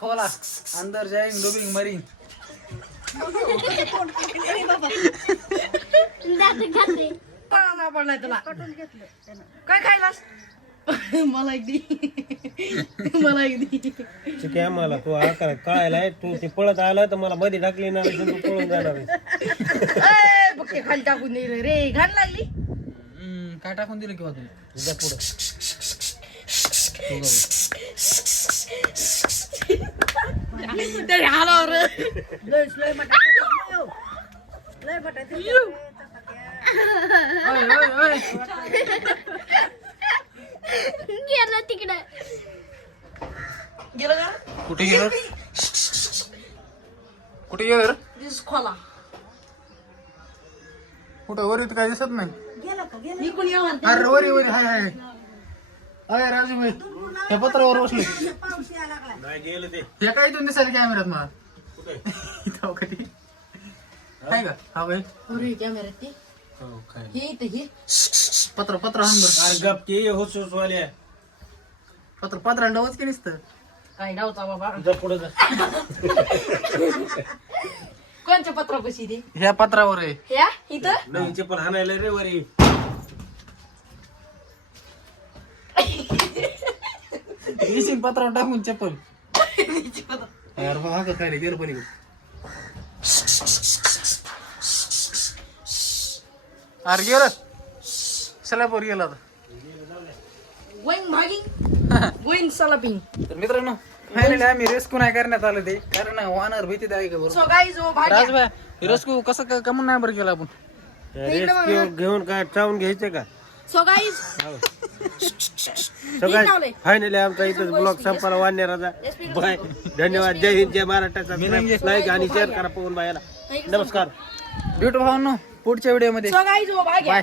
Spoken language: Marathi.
खोला. अंदर जाएंगे डुबिंग मरीन. पडलाय तुला. काय खायलास? मला एक दी. मला एक दी. ठीक आहे मला तू आकार कळायला आहे तू ते पळत आलं तर मला मध्ये टाकली ना तू पळून जाणार आहे. ए, बघ ते खाली टाकून दिलं रे. घाण लागली. काय टाकून दिलं किंवा तुम्ही? जा पुढं. ते हालावर. गेलं तिकडे. गेलं का? कुठे गेलं? कुठे गेलं? दिस खोला. कुठं? वर इथं काय दिसत नाही? इकडून अरे वरी वरी. हाय हाय. अरे राजू भाई हे पत्रावर बसले. नाही गेलं ते. हे काय इथून दिसायला कॅमेऱ्यात मला? इथं कधी काय का? हा भाई ते. हो काय? हे इथं हे. पत्र पत्र हाण बरं. अरे गप ते होस वाले पत्र पत्र डवच की नसतं? काय डावचा बाबा? जा पुढं जा. कोणच्या पत्रापाशी ते? ह्या पत्रावर आहे. ह्या? इथं? नवीन चप्पल हाणायला रे वरी. इशिंग पत्रावर टाकून चप्पल. यार बघा का खाली गेलं पण अरे गेलं. स्लॅबवर गेला आता. गोईंग भागिंग गोईंग सलापिंग तर मित्रांनो फायनली आम्ही रेस्क्यू नाही करण्यात आलं ते. कारण वानर भीती आहे का बरोबर सो गाईज ओ भाग्य राजभाई रेस्क्यू कसं काय कमून नाही बरं केलं आपण? रेस्क्यू घेऊन काय चावून घ्यायचं का? सो गाईज फायनली आमचा इथं ब्लॉग संपाला. वाढण्याचा बाय. धन्यवाद. जय हिंद जय महाराष्ट्राचा. लाईक आणि शेअर करा पवन बायाला. नमस्कार. भेटू भावांनो पुढच्या व्हिडिओमध्ये. बाय